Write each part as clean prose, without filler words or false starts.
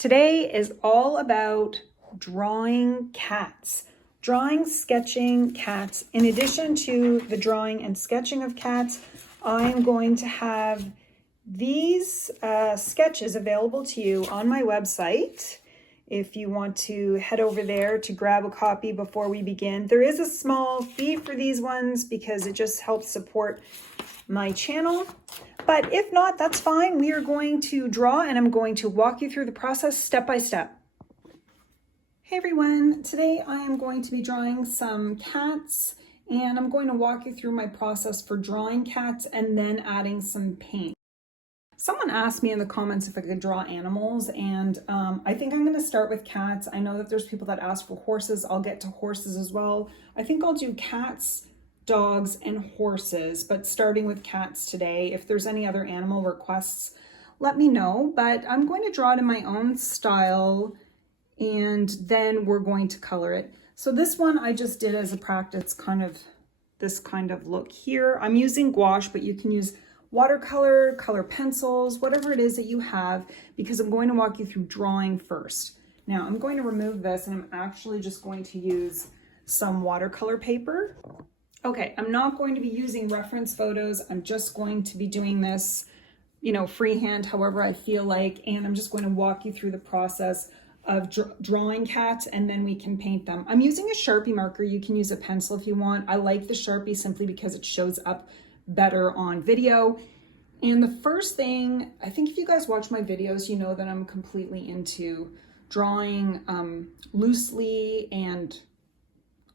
Today is all about drawing cats, sketching cats. In addition to the drawing and sketching of cats, I'm going to have these sketches available to you on my website. If you want to head over there to grab a copy before we begin. There is a small fee for these ones because it just helps support my channel. But if not, that's fine. We are going to draw and I'm going to walk you through the process step by step. Hey everyone, today I am going to be drawing some cats and I'm going to walk you through my process for drawing cats and then adding some paint. Someone asked me in the comments if I could draw animals, and I think I'm going to start with cats. I know that there's people that ask for horses. I'll get to horses as well. I think I'll do cats, dogs, and horses, but starting with cats today. If there's any other animal requests, let me know, but I'm going to draw it in my own style, and then we're going to color it. So this one I just did as a practice, kind of this kind of look here. I'm using gouache, but you can use watercolor, color pencils, whatever it is that you have, because I'm going to walk you through drawing first. Now I'm going to remove this and I'm actually just going to use some watercolor paper. Okay, I'm not going to be using reference photos. I'm just going to be doing this, freehand, however I feel like, and I'm just going to walk you through the process of drawing cats and then we can paint them. I'm using a Sharpie marker. You can use a pencil if you want. I like the Sharpie simply because it shows up better on video. And the first thing, I think if you guys watch my videos, you know that I'm completely into drawing loosely and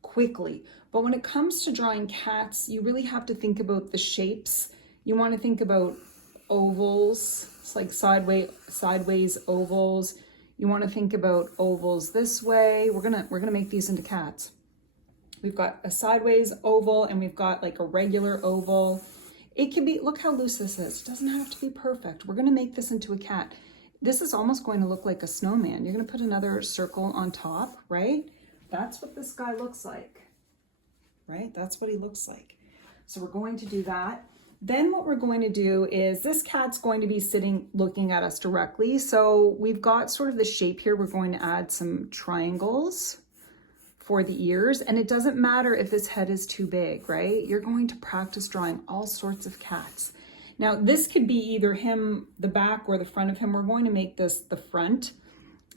quickly. But when it comes to drawing cats, you really have to think about the shapes. You want to think about ovals. It's like sideways ovals. You want to think about ovals this way. We're gonna make these into cats. We've got a sideways oval and we've got like a regular oval. It can be, look how loose this is. It doesn't have to be perfect. We're gonna make this into a cat. This is almost going to look like a snowman. You're gonna put another circle on top, right? That's what this guy looks like, right? That's what he looks like. So we're going to do that. Then what we're going to do is this cat's going to be sitting looking at us directly. So we've got sort of the shape here. We're going to add some triangles for the ears, and it doesn't matter if his head is too big, right? You're going to practice drawing all sorts of cats. Now this could be either him, the back, or the front of him. We're going to make this the front.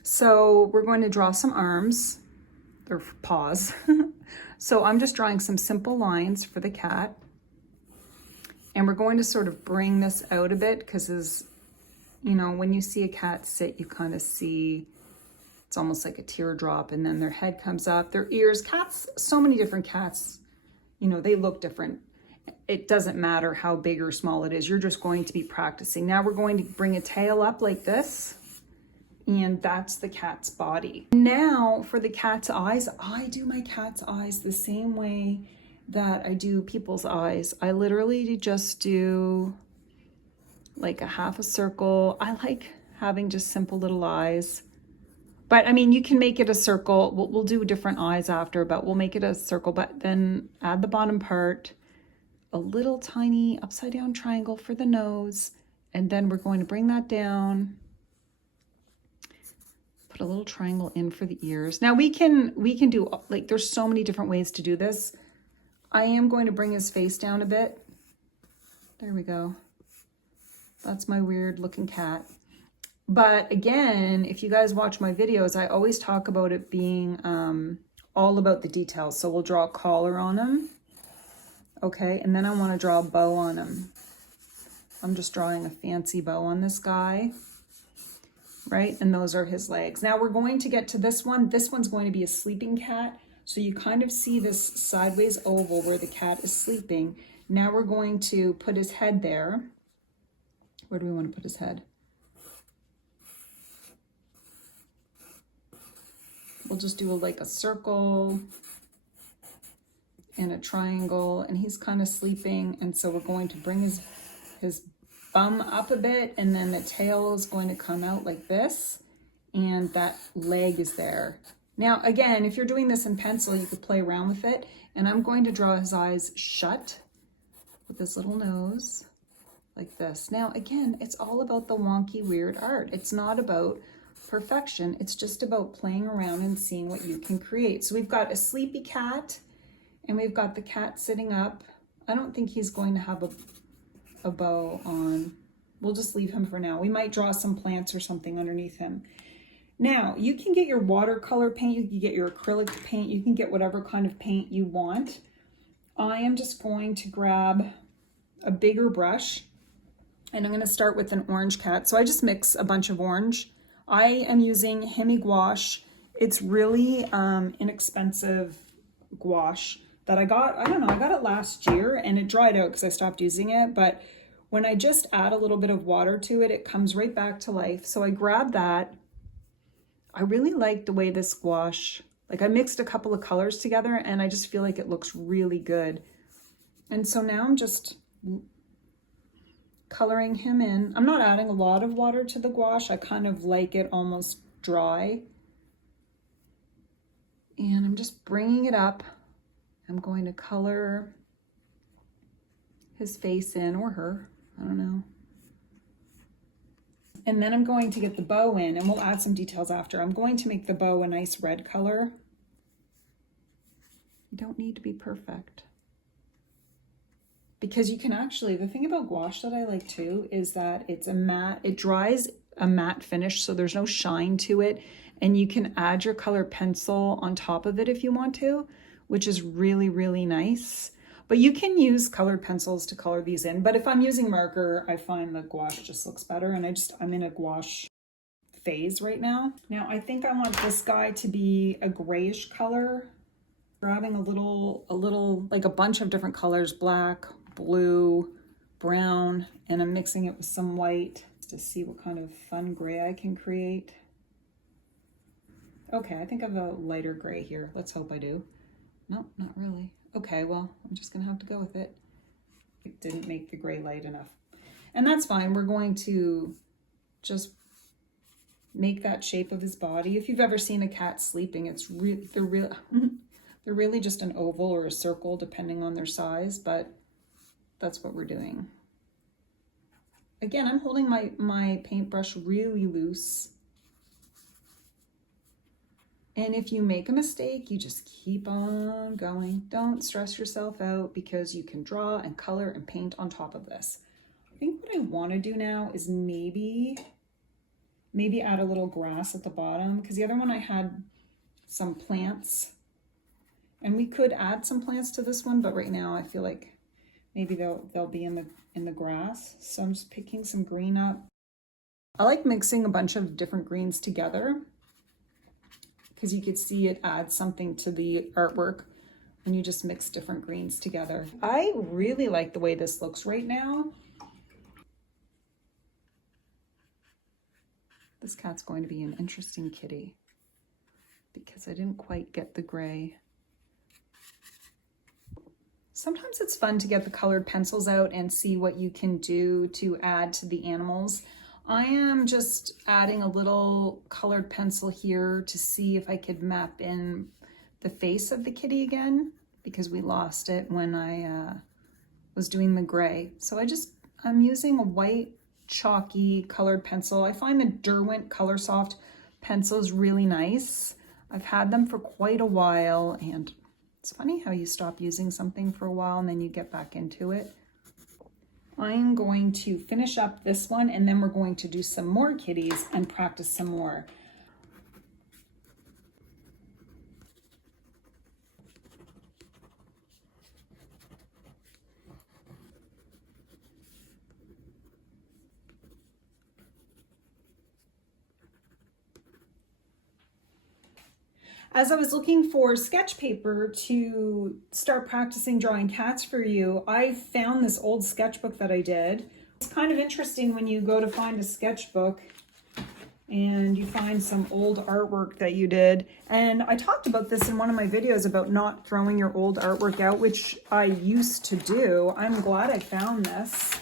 So we're going to draw some arms, or paws. So I'm just drawing some simple lines for the cat. And we're going to sort of bring this out a bit because when you see a cat sit, you kind of see it's almost like a teardrop, and then their head comes up, their ears. Cats, so many different cats, they look different. It doesn't matter how big or small it is. You're just going to be practicing. Now we're going to bring a tail up like this, and that's the cat's body. Now for the cat's eyes, I do my cat's eyes the same way that I do people's eyes. I literally just do like a half a circle. I like having just simple little eyes. But I mean, you can make it a circle. We'll do different eyes after, but we'll make it a circle, but then add the bottom part, a little tiny upside down triangle for the nose. And then we're going to bring that down, put a little triangle in for the ears. Now we can do, like, there's so many different ways to do this. I am going to bring his face down a bit. There we go. That's my weird looking cat. But again, if you guys watch my videos, I always talk about it being all about the details. So we'll draw a collar on him. Okay, and then I want to draw a bow on him. I'm just drawing a fancy bow on this guy, right? And those are his legs. Now we're going to get to this one. This one's going to be a sleeping cat. So you kind of see this sideways oval where the cat is sleeping. Now we're going to put his head there. Where do we want to put his head? We'll just do like a circle and a triangle, and he's kind of sleeping. And so we're going to bring his bum up a bit, and then the tail is going to come out like this, and that leg is there. Now, again, if you're doing this in pencil, you could play around with it. And I'm going to draw his eyes shut with his little nose like this. Now, again, it's all about the wonky, weird art. It's not about perfection. It's just about playing around and seeing what you can create. So we've got a sleepy cat and we've got the cat sitting up. I don't think he's going to have a bow on. We'll just leave him for now. We might draw some plants or something underneath him. Now, you can get your watercolor paint, you can get your acrylic paint, you can get whatever kind of paint you want. I am just going to grab a bigger brush and I'm going to start with an orange cat. So I just mix a bunch of orange. I am using Hemi gouache. It's really inexpensive gouache that I got. I don't know, I got it last year and it dried out because I stopped using it. But when I just add a little bit of water to it, it comes right back to life. So I grabbed that. I really like the way this gouache, like I mixed a couple of colors together and I just feel like it looks really good. And so now I'm just coloring him in. I'm not adding a lot of water to the gouache. I kind of like it almost dry. And I'm just bringing it up. I'm going to color his face in, or her, I don't know. And then I'm going to get the bow in, and we'll add some details after. I'm going to make the bow a nice red color. You don't need to be perfect. Because you can actually, the thing about gouache that I like too is that it's a matte, it dries a matte finish, so there's no shine to it. And you can add your colored pencil on top of it if you want to, which is really, really nice. But you can use colored pencils to color these in. But if I'm using marker, I find the gouache just looks better. And I'm in a gouache phase right now. Now I think I want this guy to be a grayish color. Grabbing a little, like a bunch of different colors, black, blue, brown, and I'm mixing it with some white to see what kind of fun gray I can create. Okay, I think I have a lighter gray here. Let's hope I do. No, not really. Okay, well, I'm just gonna have to go with it. It didn't make the gray light enough. And that's fine. We're going to just make that shape of his body. If you've ever seen a cat sleeping, they're really just an oval or a circle depending on their size, but that's what we're doing. Again, I'm holding my paintbrush really loose. And if you make a mistake, you just keep on going. Don't stress yourself out because you can draw and color and paint on top of this. I think what I want to do now is maybe add a little grass at the bottom, because the other one I had some plants. And we could add some plants to this one, but right now I feel like maybe they'll be in the grass. So I'm just picking some green up. I like mixing a bunch of different greens together because you could see it adds something to the artwork when you just mix different greens together. I really like the way this looks right now. This cat's going to be an interesting kitty because I didn't quite get the gray. Sometimes it's fun to get the colored pencils out and see what you can do to add to the animals. I am just adding a little colored pencil here to see if I could map in the face of the kitty again, because we lost it when I was doing the gray. So I'm using a white chalky colored pencil. I find the Derwent Color Soft pencils really nice. I've had them for quite a while, and it's funny how you stop using something for a while and then you get back into it. I'm going to finish up this one and then we're going to do some more kitties and practice some more. As I was looking for sketch paper to start practicing drawing cats for you, I found this old sketchbook that I did. It's kind of interesting when you go to find a sketchbook and you find some old artwork that you did. And I talked about this in one of my videos about not throwing your old artwork out, which I used to do. I'm glad I found this.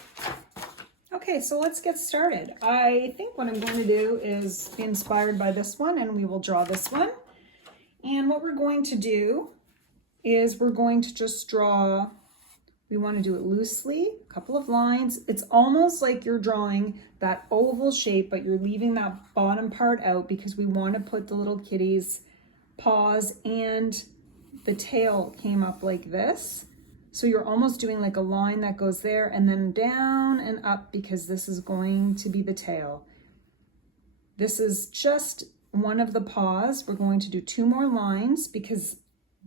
Okay, so let's get started. I think what I'm going to do is be inspired by this one, and we will draw this one. And what we're going to do is we're going to just draw We want to do it loosely, a couple of lines. It's almost like you're drawing that oval shape, but you're leaving that bottom part out because we want to put the little kitty's paws, and the tail came up like this. So you're almost doing like a line that goes there and then down and up, because this is going to be the tail. This is just one of the paws. We're going to do 2 more lines because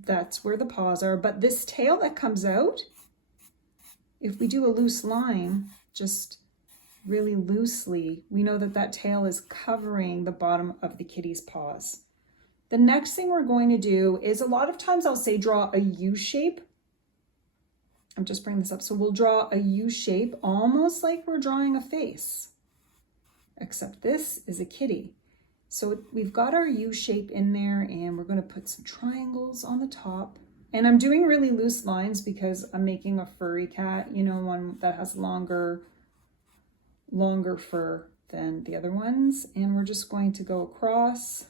that's where the paws are. But this tail that comes out, if we do a loose line, just really loosely, we know that that tail is covering the bottom of the kitty's paws. The next thing we're going to do is, a lot of times I'll say draw a U shape. I'm just bringing this up. So we'll draw a U shape, almost like we're drawing a face, except this is a kitty. So we've got our U shape in there, and we're going to put some triangles on the top. And I'm doing really loose lines because I'm making a furry cat, you know, one that has longer fur than the other ones. And we're just going to go across,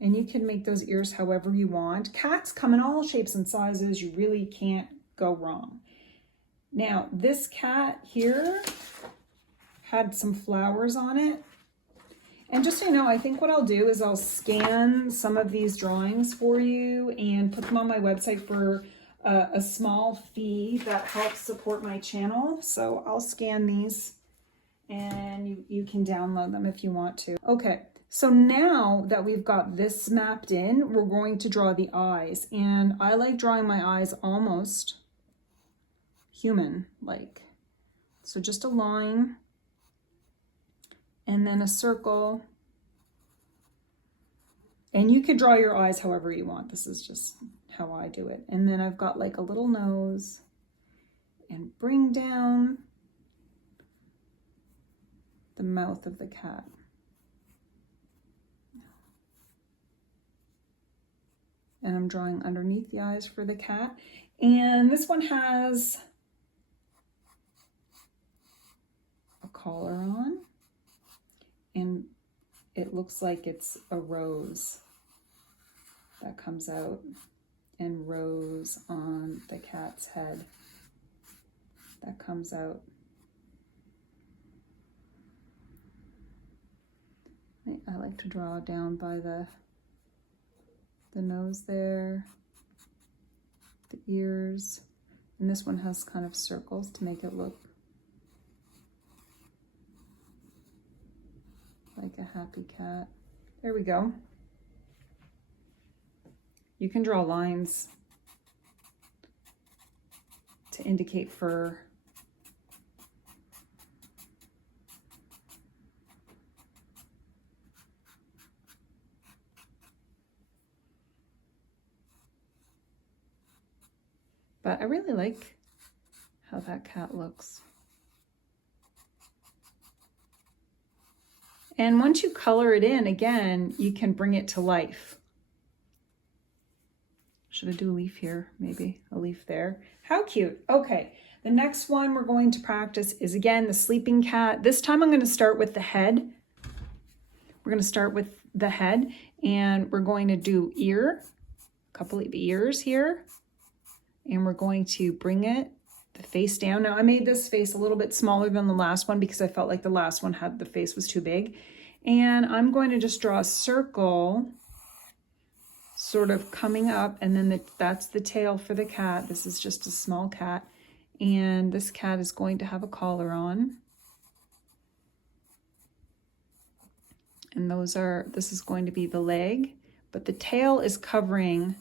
and you can make those ears however you want. Cats come in all shapes and sizes. You really can't go wrong. Now, this cat here had some flowers on it. And just so you know, I think what I'll do is I'll scan some of these drawings for you and put them on my website for a small fee that helps support my channel. So I'll scan these, and you can download them if you want to. Okay, so now that we've got this mapped in, we're going to draw the eyes. And I like drawing my eyes almost human-like. So just a line, and then a circle. And you could draw your eyes however you want. This is just how I do it. And then I've got like a little nose, and bring down the mouth of the cat. And I'm drawing underneath the eyes for the cat. And this one has a collar on, and it looks like it's a rose that comes out, and rose on the cat's head that comes out. I like to draw down by the nose there, the ears, and this one has kind of circles to make it look like a happy cat. There we go. You can draw lines to indicate fur. But I really like how that cat looks. And once you color it in, again, you can bring it to life. Should I do a leaf here? Maybe a leaf there. How cute. Okay, the next one we're going to practice is, again, the sleeping cat. This time I'm going to start with the head. We're going to start with the head, and we're going to do a couple of ears here. And we're going to bring the face down. Now I made this face a little bit smaller than the last one because I felt like the last one the face was too big. And I'm going to just draw a circle sort of coming up, and then that's the tail for the cat. This is just a small cat, and this cat is going to have a collar on. And this is going to be the leg, but the tail is covering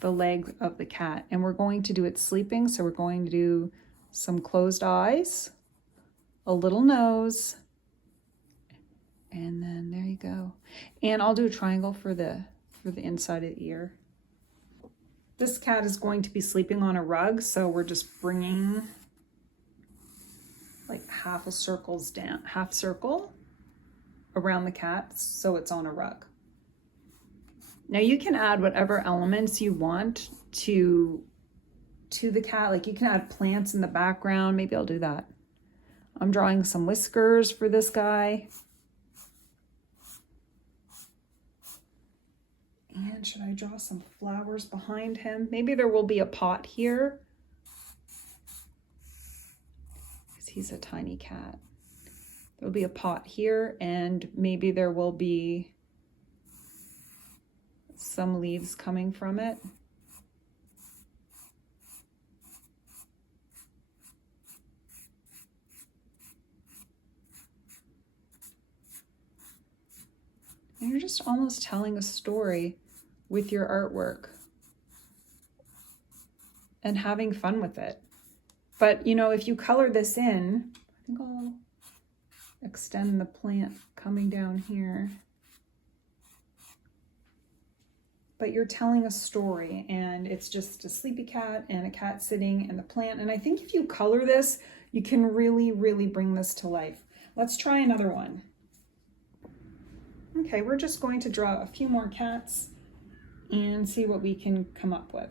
the leg of the cat, and we're going to do it sleeping. So we're going to do some closed eyes, a little nose, and then there you go. And I'll do a triangle for the inside of the ear. This cat is going to be sleeping on a rug, so we're just bringing like half circle around the cat so it's on a rug. Now you can add whatever elements you want to the cat. Like you can add plants in the background. Maybe I'll do that. I'm drawing some whiskers for this guy. And should I draw some flowers behind him? Maybe there will be a pot here, because he's a tiny cat. There'll be a pot here, and maybe there will be some leaves coming from it. And you're just almost telling a story with your artwork and having fun with it. But, you know, if you color this in, I think I'll extend the plant coming down here. But you're telling a story, and it's just a sleepy cat and a cat sitting in the plant. And I think if you color this, you can really, really bring this to life. Let's try another one. Okay, we're just going to draw a few more cats and see what we can come up with.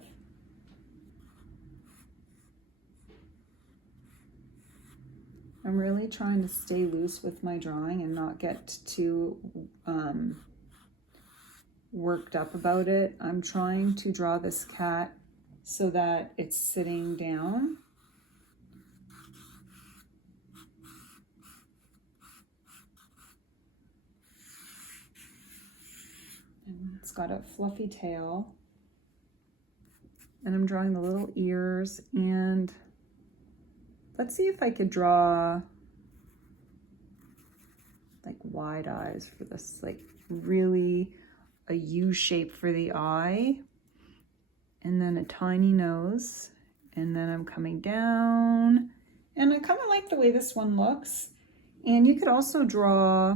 I'm really trying to stay loose with my drawing and not get too worked up about it. I'm trying to draw this cat so that it's sitting down. And it's got a fluffy tail. And I'm drawing the little ears, and let's see if I could draw like wide eyes for this, like really a U shape for the eye, and then a tiny nose, and then I'm coming down, and I kind of like the way this one looks. And you could also draw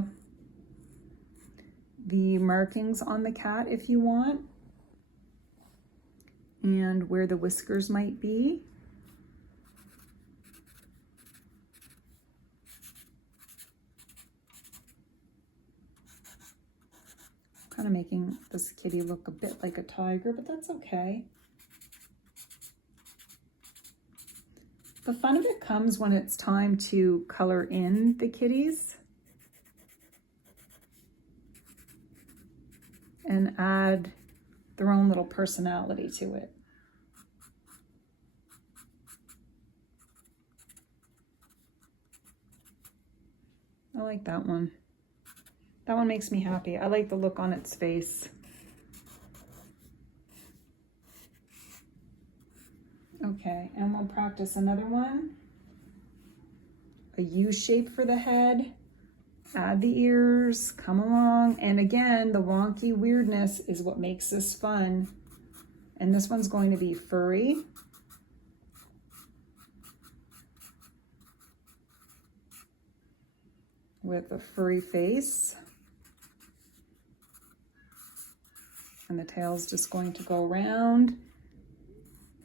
the markings on the cat if you want, and where the whiskers might be. Kind of making this kitty look a bit like a tiger, but that's okay. The fun of it comes when it's time to color in the kitties and add their own little personality to it. I like that one. That one makes me happy. I like the look on its face. Okay, and we'll practice another one. A U shape for the head. Add the ears, come along. And again, the wonky weirdness is what makes this fun. And this one's going to be furry. With a furry face. And the tail's just going to go around.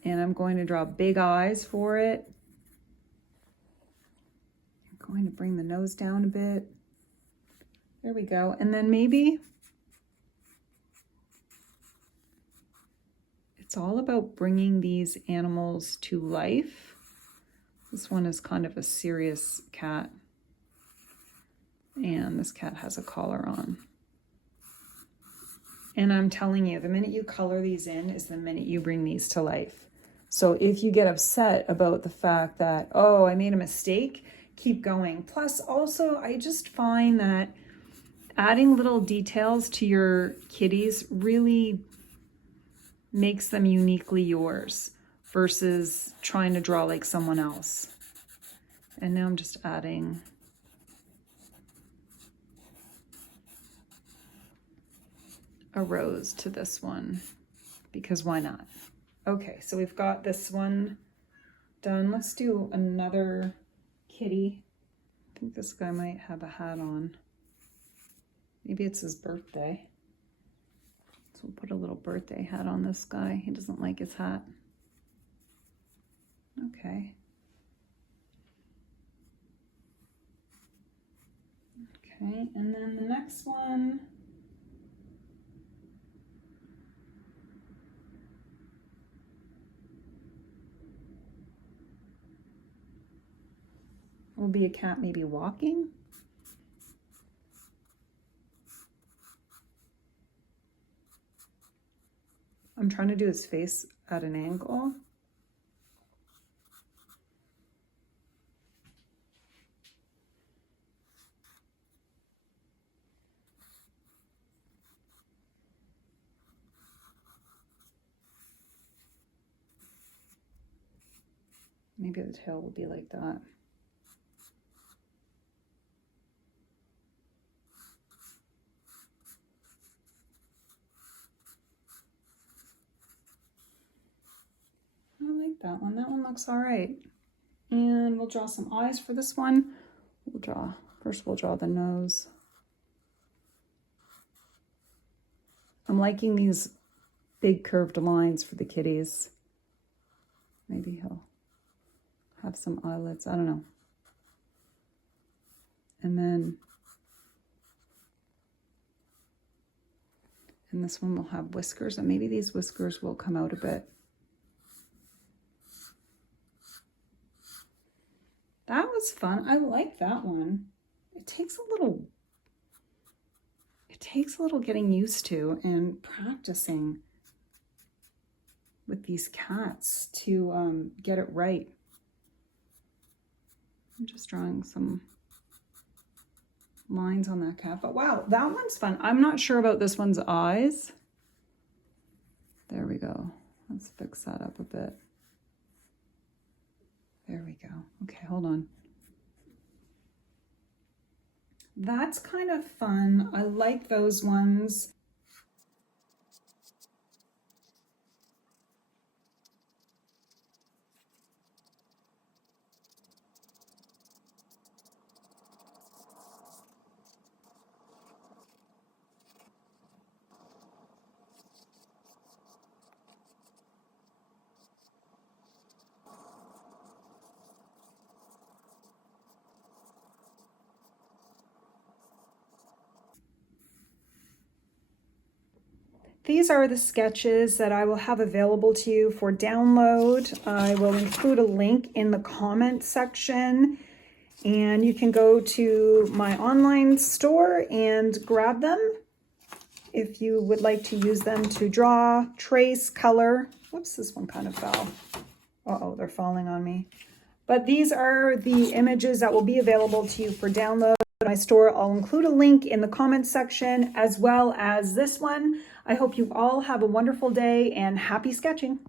And I'm going to draw big eyes for it. I'm going to bring the nose down a bit. There we go. And then maybe it's all about bringing these animals to life. This one is kind of a serious cat. And this cat has a collar on. And I'm telling you, the minute you color these in is the minute you bring these to life. So if you get upset about the fact that, oh, I made a mistake, keep going. Plus, also, I just find that adding little details to your kitties really makes them uniquely yours versus trying to draw like someone else. And now I'm just adding a rose to this one, because why not? Okay, so we've got this one done. Let's do another kitty. I think this guy might have a hat on. Maybe it's his birthday. So we'll put a little birthday hat on this guy. He doesn't like his hat. Okay. Okay, and then the next one will be a cat maybe walking. I'm trying to do his face at an angle. Maybe the tail will be like that. I like that one. That one looks all right. And we'll draw some eyes for this one. First we'll draw the nose. I'm liking these big curved lines for the kitties. Maybe he'll have some eyelids, I don't know. And then, and this one will have whiskers, and maybe these whiskers will come out a bit. That was fun. I like that one. It takes a little getting used to and practicing with these cats to get it right. I'm just drawing some lines on that cat, but wow, that one's fun. I'm not sure about this one's eyes. There we go. Let's fix that up a bit. There we go. Okay, hold on. That's kind of fun. I like those ones. These are the sketches that I will have available to you for download. I will include a link in the comment section, and you can go to my online store and grab them if you would like to use them to draw, trace, color. Whoops, this one kind of fell. Uh-oh, they're falling on me. But these are the images that will be available to you for download in my store. I'll include a link in the comments section as well as this one. I hope you all have a wonderful day and happy sketching.